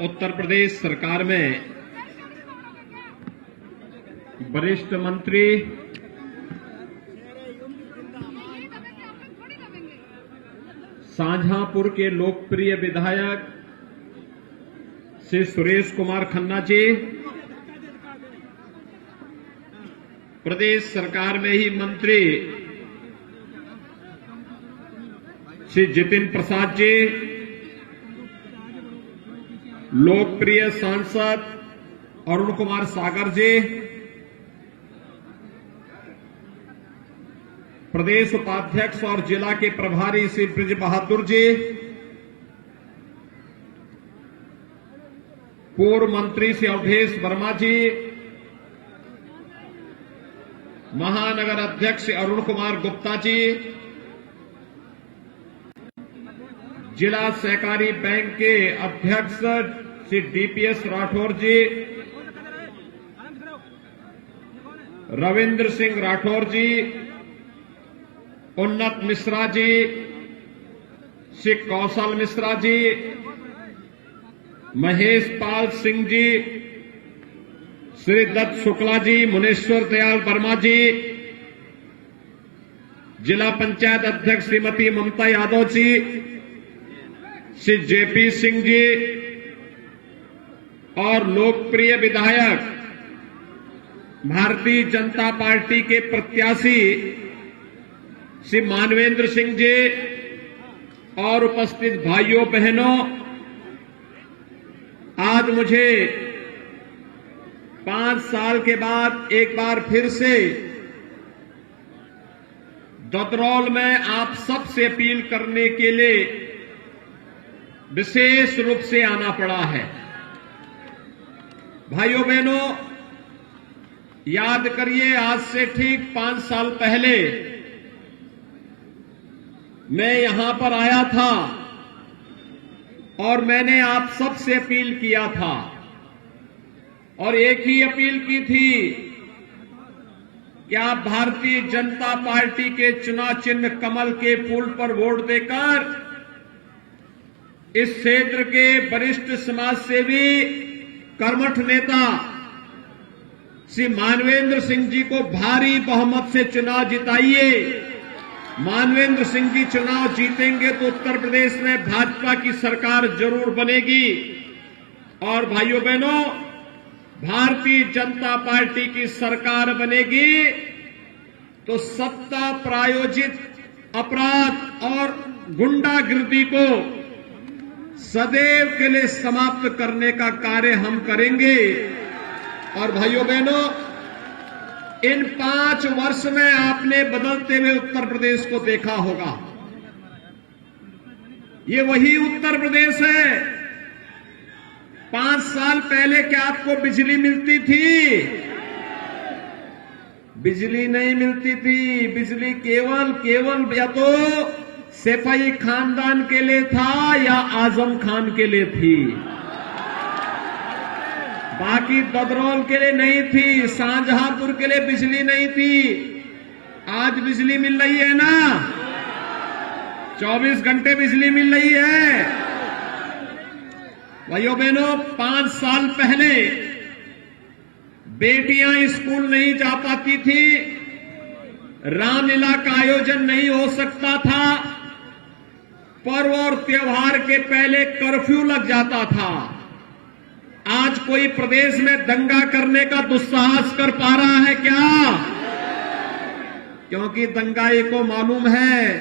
उत्तर प्रदेश सरकार में वरिष्ठ मंत्री शाहजहांपुर के लोकप्रिय विधायक श्री सुरेश कुमार खन्ना जी, प्रदेश सरकार में ही मंत्री श्री जितिन प्रसाद जी, लोकप्रिय सांसद अरुण कुमार सागर जी, प्रदेश उपाध्यक्ष और जिला के प्रभारी श्री ब्रिज बहादुर जी, पूर्व मंत्री श्री अवधेश वर्मा जी, महानगर अध्यक्ष श्री अरुण कुमार गुप्ता जी, जिला सहकारी बैंक के अध्यक्ष श्री डीपीएस राठौर जी, रविंद्र सिंह राठौर जी, उन्नत मिश्रा जी, श्री कौशल मिश्रा जी, महेश पाल सिंह जी, श्री दत्त शुक्ला जी, मुनेश्वर दयाल वर्मा जी, जिला पंचायत अध्यक्ष श्रीमती ममता यादव जी, श्री जेपी सिंह जी और लोकप्रिय विधायक भारतीय जनता पार्टी के प्रत्याशी श्री मानवेंद्र सिंह जी और उपस्थित भाइयों बहनों, आज मुझे 5 साल के बाद एक बार फिर से ददरौल में आप सबसे अपील करने के लिए विशेष रूप से आना पड़ा है। भाइयों बहनों, याद करिए, आज से ठीक 5 साल पहले मैं यहां पर आया था और मैंने आप सबसे अपील किया था और एक ही अपील की थी कि आप भारतीय जनता पार्टी के चुनाव चिन्ह कमल के फूल पर वोट देकर इस क्षेत्र के वरिष्ठ समाज सेवी कर्मठ नेता श्री मानवेंद्र सिंह जी को भारी बहुमत से चुनाव जिताइए। मानवेंद्र सिंह जी चुनाव जीतेंगे तो उत्तर प्रदेश में भाजपा की सरकार जरूर बनेगी और भाइयों बहनों, भारतीय जनता पार्टी की सरकार बनेगी तो सत्ता प्रायोजित अपराध और गुंडागिर्दी को सदैव के लिए समाप्त करने का कार्य हम करेंगे। और भाइयों बहनों, इन 5 वर्ष में आपने बदलते हुए उत्तर प्रदेश को देखा होगा। ये वही उत्तर प्रदेश है। 5 साल पहले क्या आपको बिजली मिलती थी? बिजली नहीं मिलती थी। बिजली केवल या तो सैफई खानदान के लिए था या आजम खान के लिए थी, बाकी ददरौल के लिए नहीं थी, शाहजहांपुर के लिए बिजली नहीं थी। आज बिजली मिल रही है ना, 24 घंटे बिजली मिल रही है। भाइयों बहनों, 5 साल पहले बेटियां स्कूल नहीं जा पाती थी, रामलीला का आयोजन नहीं हो सकता था, पर्व और त्योहार के पहले कर्फ्यू लग जाता था। आज कोई प्रदेश में दंगा करने का दुस्साहस कर पा रहा है क्या? क्योंकि दंगाई को मालूम है,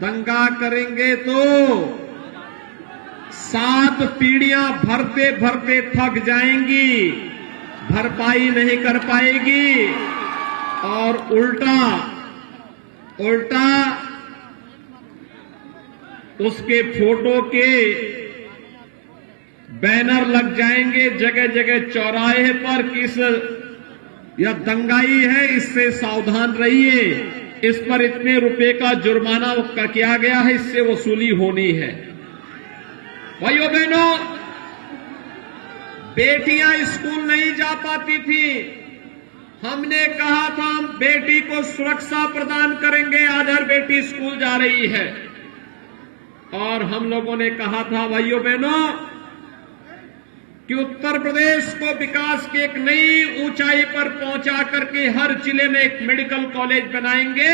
दंगा करेंगे तो 7 पीढ़ियां भरते भरते थक जाएंगी, भरपाई नहीं कर पाएगी और उल्टा उसके फोटो के बैनर लग जाएंगे जगह जगह चौराहे पर कि यह दंगाई है, इससे सावधान रहिए, इस पर इतने रुपए का जुर्माना किया गया है, इससे वसूली होनी है। भाइयों बहनों, बेटियां स्कूल नहीं जा पाती थी, हमने कहा था हम बेटी को सुरक्षा प्रदान करेंगे। आज हर बेटी स्कूल जा रही है और हम लोगों ने कहा था भाइयों बहनों कि उत्तर प्रदेश को विकास की एक नई ऊंचाई पर पहुंचा करके हर जिले में एक मेडिकल कॉलेज बनाएंगे।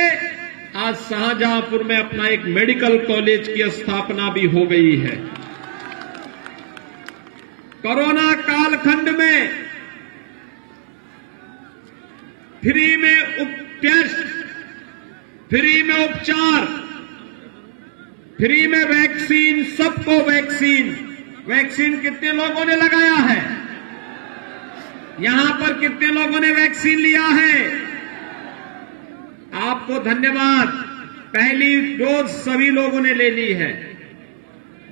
आज शाहजहांपुर में अपना एक मेडिकल कॉलेज की स्थापना भी हो गई है। कोरोना कालखंड में फ्री में टेस्ट, फ्री में उपचार, फ्री में वैक्सीन, सबको वैक्सीन। वैक्सीन कितने लोगों ने लगाया है? यहां पर कितने लोगों ने वैक्सीन लिया है? आपको धन्यवाद। पहली डोज सभी लोगों ने ले ली है।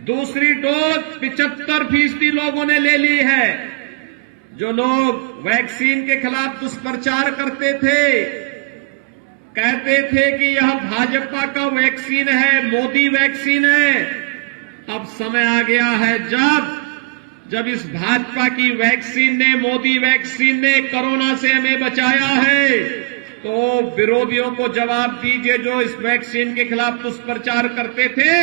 दूसरी डोज 75% लोगों ने ले ली है। जो लोग वैक्सीन के खिलाफ दुष्प्रचार करते थे, कहते थे कि यह भाजपा का वैक्सीन है, मोदी वैक्सीन है, अब समय आ गया है जब इस भाजपा की वैक्सीन ने, मोदी वैक्सीन ने कोरोना से हमें बचाया है, तो विरोधियों को जवाब दीजिए। जो इस वैक्सीन के खिलाफ दुष्प्रचार करते थे,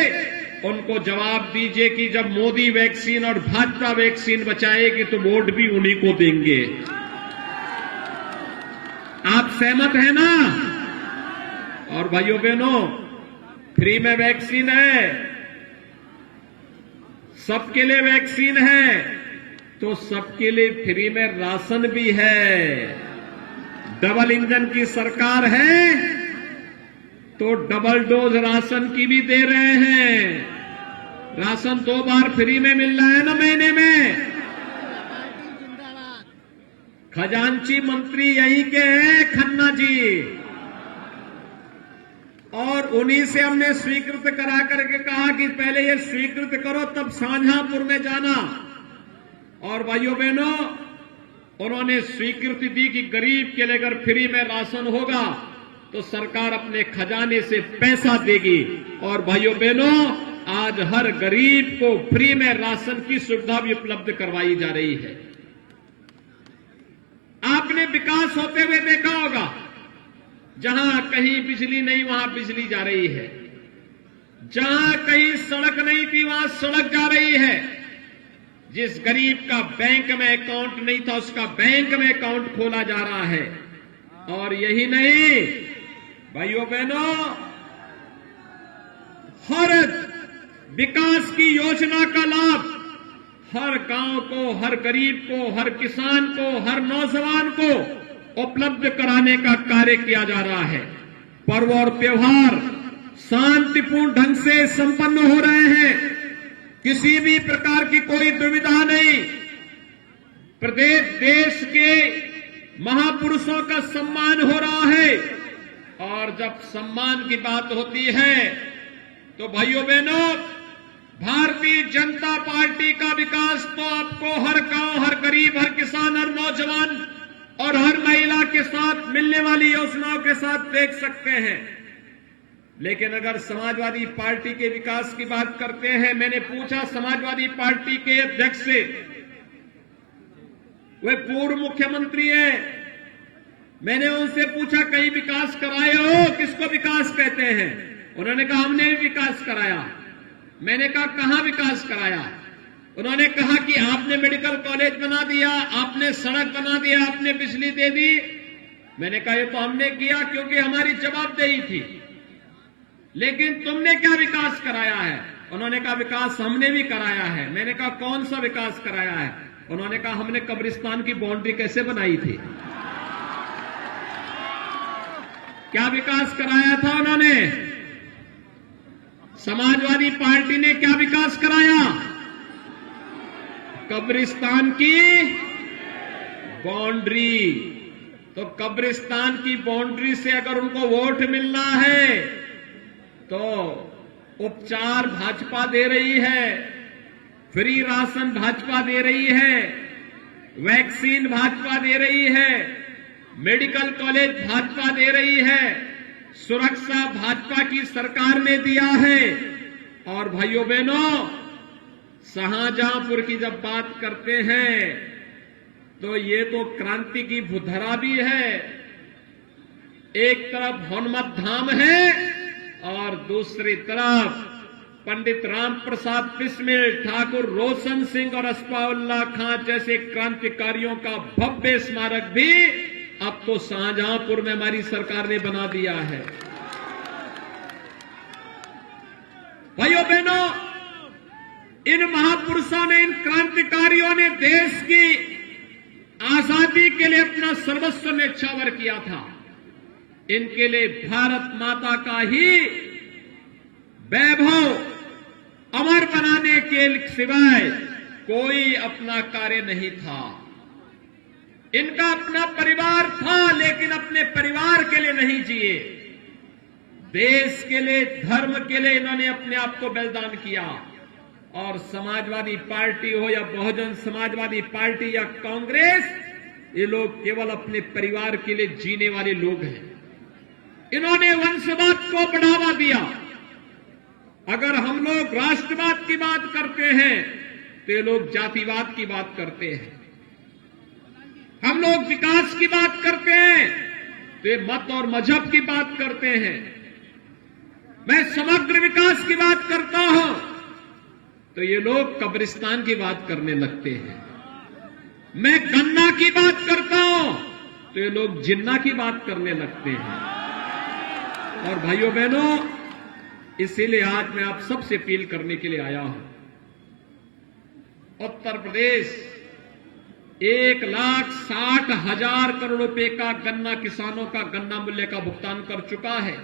उनको जवाब दीजिए कि जब मोदी वैक्सीन और भाजपा वैक्सीन बचाएगी तो वोट भी उन्हीं को देंगे। आप सहमत हैं ना? और भाइयों बहनों, फ्री में वैक्सीन है, सबके लिए वैक्सीन है, तो सबके लिए फ्री में राशन भी है। डबल इंजन की सरकार है तो डबल डोज राशन की भी दे रहे हैं। राशन 2 बार फ्री में मिल रहा है ना महीने में। खजांची मंत्री यही के हैं, खन्ना जी, और उन्हीं से हमने स्वीकृत करा करके कहा कि पहले ये स्वीकृत करो तब शाहजहांपुर में जाना। और भाइयों बहनों, उन्होंने स्वीकृति दी कि गरीब के लिए अगर फ्री में राशन होगा तो सरकार अपने खजाने से पैसा देगी। और भाइयों बहनों, आज हर गरीब को फ्री में राशन की सुविधा भी उपलब्ध करवाई जा रही है। आपने विकास होते हुए देखा होगा, जहां कहीं बिजली नहीं वहां बिजली जा रही है, जहां कहीं सड़क नहीं थी वहां सड़क जा रही है। जिस गरीब का बैंक में अकाउंट नहीं था उसका बैंक में अकाउंट खोला जा रहा है। और यही नहीं भाइयों बहनों, हर विकास की योजना का लाभ हर गांव को, हर गरीब को, हर किसान को, हर नौजवान को उपलब्ध कराने का कार्य किया जा रहा है। पर्व और त्योहार शांतिपूर्ण ढंग से संपन्न हो रहे हैं, किसी भी प्रकार की कोई दुविधा नहीं। प्रदेश देश के महापुरुषों का सम्मान हो रहा है। और जब सम्मान की बात होती है तो भाइयों बहनों, भारतीय जनता पार्टी का विकास तो आपको हर गांव, हर गरीब, हर किसान, हर नौजवान और हर महिला के साथ मिलने वाली योजनाओं के साथ देख सकते हैं। लेकिन अगर समाजवादी पार्टी के विकास की बात करते हैं, मैंने पूछा समाजवादी पार्टी के अध्यक्ष से, वे पूर्व मुख्यमंत्री हैं, मैंने उनसे पूछा कहीं विकास कराए हो? किसको विकास कहते हैं? उन्होंने कहा हमने भी विकास कराया। मैंने कहा कहां विकास कराया? उन्होंने कहा कि आपने मेडिकल कॉलेज बना दिया, आपने सड़क बना दिया, आपने बिजली दे दी। मैंने कहा ये तो हमने किया क्योंकि हमारी जवाबदेही थी, लेकिन तुमने क्या विकास कराया है? उन्होंने कहा विकास हमने भी कराया है। मैंने कहा कौन सा विकास कराया है? उन्होंने कहा हमने कब्रिस्तान की बाउंड्री कैसे बनाई थी। क्या विकास कराया था उन्होंने? समाजवादी पार्टी ने क्या विकास कराया? कब्रिस्तान की बाउंड्री। तो कब्रिस्तान की बाउंड्री से अगर उनको वोट मिलना है तो उपचार भाजपा दे रही है, फ्री राशन भाजपा दे रही है, वैक्सीन भाजपा दे रही है, मेडिकल कॉलेज भाजपा दे रही है, सुरक्षा भाजपा की सरकार ने दिया है। और भाइयों बहनों, शाहजहांपुर की जब बात करते हैं तो ये तो क्रांति की भूधरा भी है। एक तरफ हनुमत धाम है और दूसरी तरफ पंडित राम प्रसाद बिस्मिल, ठाकुर रोशन सिंह और असफाउल्लाह खां जैसे क्रांतिकारियों का भव्य स्मारक भी अब तो शाहजहांपुर में हमारी सरकार ने बना दिया है। भाइयों बहनों, इन महापुरुषों ने, इन क्रांतिकारियों ने देश की आजादी के लिए अपना सर्वस्व न्यौछावर किया था। इनके लिए भारत माता का ही वैभव अमर बनाने के सिवाय कोई अपना कार्य नहीं था। इनका अपना परिवार था, लेकिन अपने परिवार के लिए नहीं जिए। देश के लिए, धर्म के लिए इन्होंने अपने आप को बलिदान किया। और समाजवादी पार्टी हो या बहुजन समाजवादी पार्टी या कांग्रेस, ये लोग केवल अपने परिवार के लिए जीने वाले लोग हैं। इन्होंने वंशवाद को बढ़ावा दिया। अगर हम लोग राष्ट्रवाद की बात करते हैं तो ये लोग जातिवाद की बात करते हैं। हम लोग विकास की बात करते हैं तो ये मत और मजहब की बात करते हैं। मैं समग्र विकास की बात करता हूं तो ये लोग कब्रिस्तान की बात करने लगते हैं। मैं गन्ना की बात करता हूं तो ये लोग जिन्ना की बात करने लगते हैं। और भाइयों बहनों, इसीलिए आज मैं आप सबसे अपील करने के लिए आया हूं। उत्तर प्रदेश 1,60,000 करोड़ रुपए का गन्ना, किसानों का गन्ना मूल्य का भुगतान कर चुका है।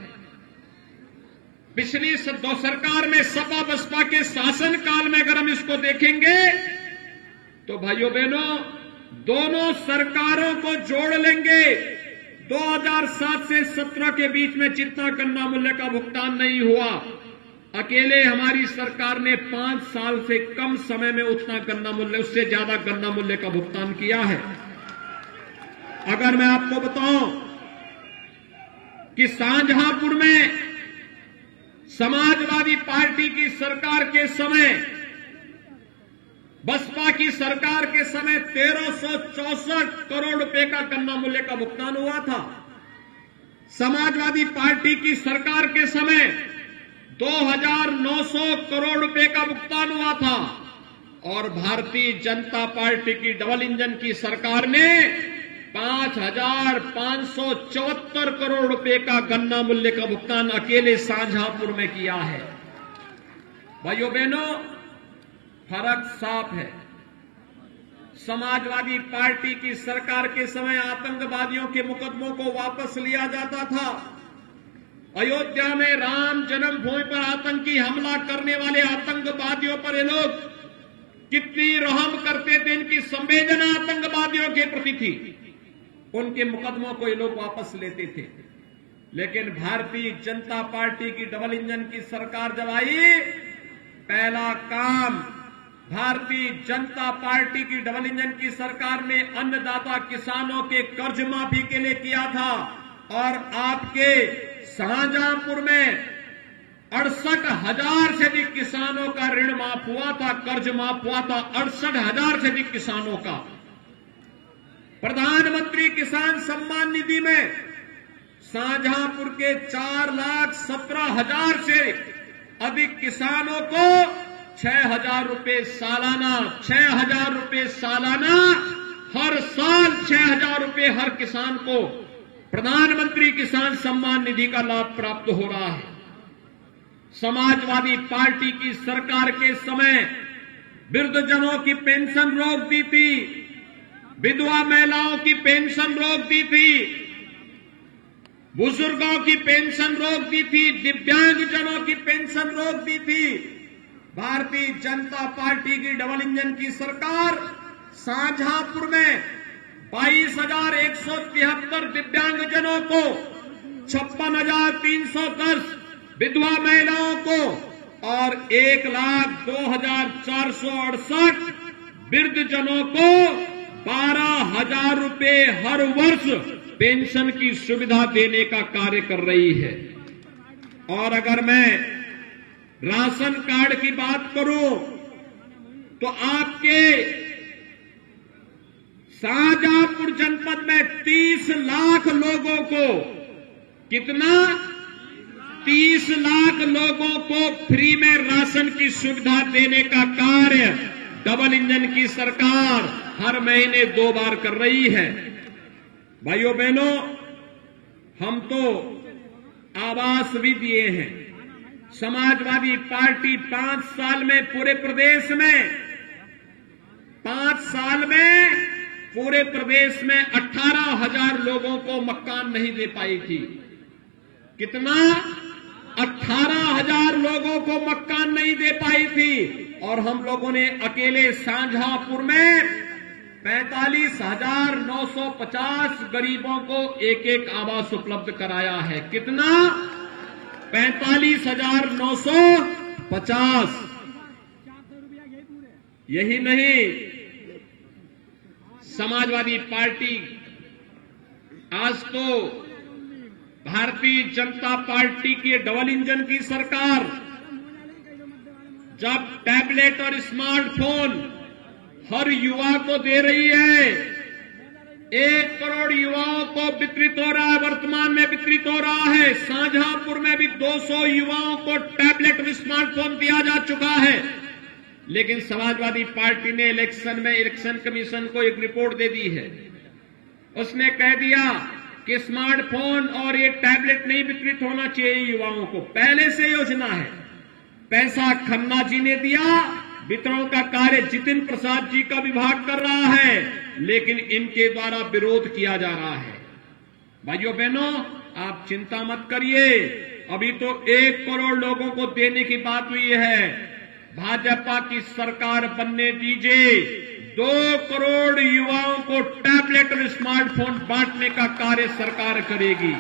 पिछली दो सरकार में, सपा बसपा के शासन काल में अगर हम इसको देखेंगे तो भाइयों बहनों, दोनों सरकारों को जोड़ लेंगे, 2007 से 17 के बीच में जितना गन्ना मूल्य का भुगतान नहीं हुआ, अकेले हमारी सरकार ने 5 साल से कम समय में उतना गन्ना मूल्य, उससे ज्यादा गन्ना मूल्य का भुगतान किया है। अगर मैं आपको बताऊं कि शाहजहांपुर में समाजवादी पार्टी की सरकार के समय, बसपा की सरकार के समय 1364 करोड़ रुपए का गन्ना मूल्य का भुगतान हुआ था। समाजवादी पार्टी की सरकार के समय 2900 करोड़ रुपए का भुगतान हुआ था। और भारतीय जनता पार्टी की डबल इंजन की सरकार ने 5,574 करोड़ रुपए का गन्ना मूल्य का भुगतान अकेले शाहजहांपुर में किया है। भाइयों बहनों, फर्क साफ है। समाजवादी पार्टी की सरकार के समय आतंकवादियों के मुकदमों को वापस लिया जाता था। अयोध्या में राम जन्मभूमि पर आतंकी हमला करने वाले आतंकवादियों पर ये लोग कितनी रहम करते थे, इनकी संवेदना आतंकवादियों के प्रति थी। उनके मुकदमों को ये लोग वापस लेते थे। लेकिन भारतीय जनता पार्टी की डबल इंजन की सरकार जब आई, पहला काम भारतीय जनता पार्टी की डबल इंजन की सरकार ने अन्नदाता किसानों के कर्ज माफी के लिए किया था। और आपके शाहजहांपुर में 68,000 से अधिक किसानों का ऋण माफ हुआ था, कर्ज माफ हुआ था 68,000 से अधिक किसानों का। प्रधानमंत्री किसान सम्मान निधि में शाहजहांपुर के 4,17,000 से अधिक किसानों को 6,000 रुपए सालाना, 6,000 रुपए सालाना, हर साल 6,000 रुपए हर किसान को प्रधानमंत्री किसान सम्मान निधि का लाभ प्राप्त हो रहा है। समाजवादी पार्टी की सरकार के समय वृद्धजनों की पेंशन रोक दी थी, विधवा महिलाओं की पेंशन रोक दी थी, बुजुर्गों की पेंशन रोक दी थी, दिव्यांगजनों की पेंशन रोक दी थी। भारतीय जनता पार्टी की डबल इंजन की सरकार शाहजहांपुर में 22,173 दिव्यांगजनों को, 56,310 विधवा महिलाओं को और 1,02,468 वृद्धजनों को 12,000 रुपए हर वर्ष पेंशन की सुविधा देने का कार्य कर रही है। और अगर मैं राशन कार्ड की बात करूं तो आपके शाहजहांपुर जनपद में 30 लाख लोगों को कितना 30 लाख लोगों को फ्री में राशन की सुविधा देने का कार्य डबल इंजन की सरकार हर महीने 2 बार कर रही है। भाइयों बहनों, हम तो आवास भी दिए हैं। समाजवादी पार्टी 5 साल में पूरे प्रदेश में 5 साल में पूरे प्रदेश में 18,000 लोगों को मकान नहीं दे पाई थी। कितना? 18,000 लोगों को मकान नहीं दे पाई थी। और हम लोगों ने अकेले शाहजहांपुर में 45,950 गरीबों को एक आवास उपलब्ध कराया है। कितना? 45,950। यही नहीं, समाजवादी पार्टी आज तो भारतीय जनता पार्टी की डबल इंजन की सरकार जब टैबलेट और स्मार्टफोन हर युवा को दे रही है, 1 करोड़ युवाओं को वितरित हो रहा है, वर्तमान में वितरित हो रहा है। शाहजहांपुर में भी 200 युवाओं को टैबलेट और स्मार्टफोन दिया जा चुका है। लेकिन समाजवादी पार्टी ने इलेक्शन कमीशन को एक रिपोर्ट दे दी है। उसने कह दिया कि स्मार्टफोन और ये टैबलेट नहीं वितरित होना चाहिए युवाओं को। पहले से योजना है, पैसा खन्ना जी ने दिया, वितरण का कार्य जितिन प्रसाद जी का विभाग कर रहा है, लेकिन इनके द्वारा विरोध किया जा रहा है। भाइयों बहनों, आप चिंता मत करिए, अभी तो 1 करोड़ लोगों को देने की बात हुई है। भाजपा की सरकार बनने दीजिए, 2 करोड़ युवाओं को टैबलेट और स्मार्टफोन बांटने का कार्य सरकार करेगी।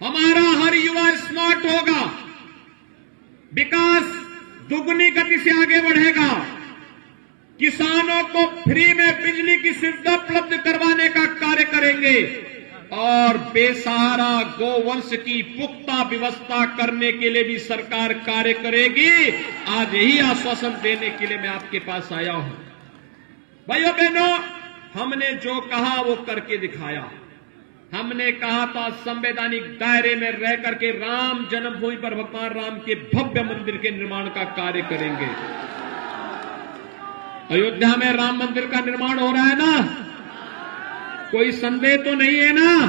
हमारा हर युवा स्मार्ट होगा, विकास दुगनी गति से आगे बढ़ेगा। किसानों को फ्री में बिजली की सुविधा उपलब्ध करवाने का कार्य करेंगे और बेसहारा गोवंश की पुख्ता व्यवस्था करने के लिए भी सरकार कार्य करेगी। आज यही आश्वासन देने के लिए मैं आपके पास आया हूं। भाइयों बहनों, हमने जो कहा वो करके दिखाया। हमने कहा था संवैधानिक दायरे में रह करके राम जन्मभूमि पर भगवान राम के भव्य मंदिर के निर्माण का कार्य करेंगे। अयोध्या में राम मंदिर का निर्माण हो रहा है ना, कोई संदेह तो नहीं है ना।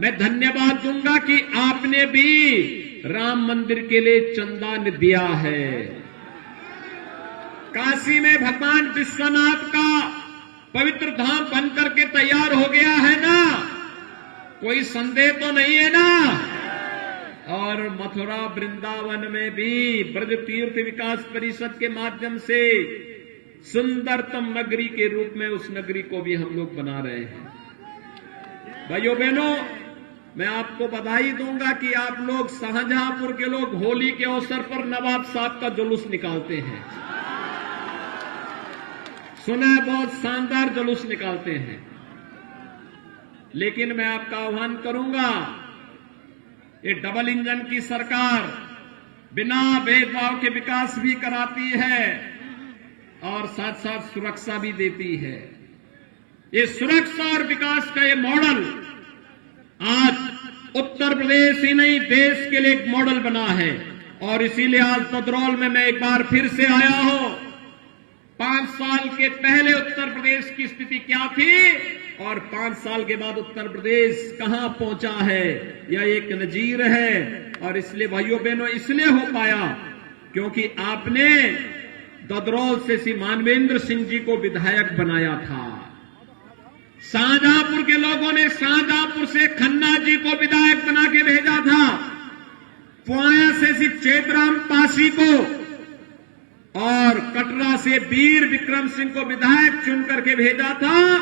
मैं धन्यवाद दूंगा कि आपने भी राम मंदिर के लिए चंदा दिया है। काशी में भगवान विश्वनाथ का पवित्र धाम बन करके तैयार हो गया है ना, कोई संदेह तो नहीं है ना। और मथुरा वृंदावन में भी ब्रज तीर्थ विकास परिषद के माध्यम से सुंदरतम नगरी के रूप में उस नगरी को भी हम लोग बना रहे हैं। भाइयों बहनों, मैं आपको बधाई दूंगा कि आप लोग शाहजहांपुर के लोग होली के अवसर पर नवाब साहब का जुलूस निकालते हैं। सुना है बहुत शानदार जुलूस निकालते हैं। लेकिन मैं आपका आह्वान करूंगा, ये डबल इंजन की सरकार बिना भेदभाव के विकास भी कराती है और साथ साथ सुरक्षा भी देती है। ये सुरक्षा और विकास का ये मॉडल आज उत्तर प्रदेश ही नहीं देश के लिए एक मॉडल बना है। और इसीलिए आज भदरौल में मैं एक बार फिर से आया हूं। 5 साल के पहले उत्तर प्रदेश की स्थिति क्या थी और 5 साल के बाद उत्तर प्रदेश कहां पहुंचा है, यह एक नजीर है। और इसलिए भाइयों बहनों, इसलिए हो पाया क्योंकि आपने भदरौल से श्री मानवेंद्र सिंह जी को विधायक बनाया था। शाहजहांपुर के लोगों ने शाहजहांपुर से खन्ना जी को विधायक बना के भेजा था। पुआया से श्री चेतराम पासी को और कटरा से वीर विक्रम सिंह को विधायक चुन करके भेजा था।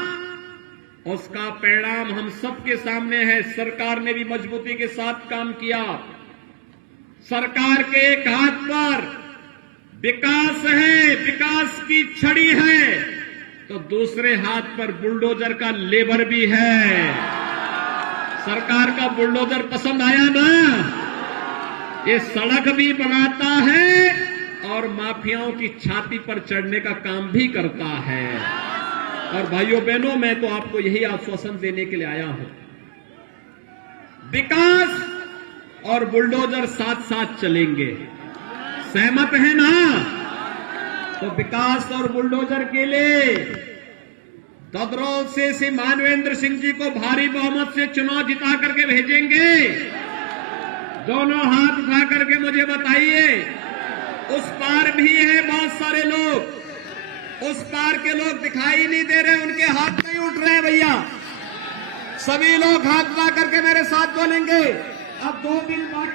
उसका परिणाम हम सबके सामने है। सरकार ने भी मजबूती के साथ काम किया। सरकार के एक हाथ पर विकास है, विकास की छड़ी है, तो दूसरे हाथ पर बुलडोजर का लेबर भी है। सरकार का बुलडोजर पसंद आया ना? ये सड़क भी बनाता है और माफियाओं की छाती पर चढ़ने का काम भी करता है। और भाइयों बहनों, मैं तो आपको यही आश्वासन देने के लिए आया हूं। विकास और बुलडोजर साथ साथ चलेंगे। सहमत है ना? तो विकास और बुलडोजर के लिए ददरौल से श्री मानवेंद्र सिंह जी को भारी बहुमत से चुनाव जिता करके भेजेंगे। दोनों हाथ उठा करके मुझे बताइए। उस पार भी है बहुत सारे लोग, उस पार के लोग दिखाई नहीं दे रहे, उनके हाथ नहीं उठ रहे भैया। सभी लोग हाथ उठा करके मेरे साथ बोलेंगे। अब 2 दिन बाकी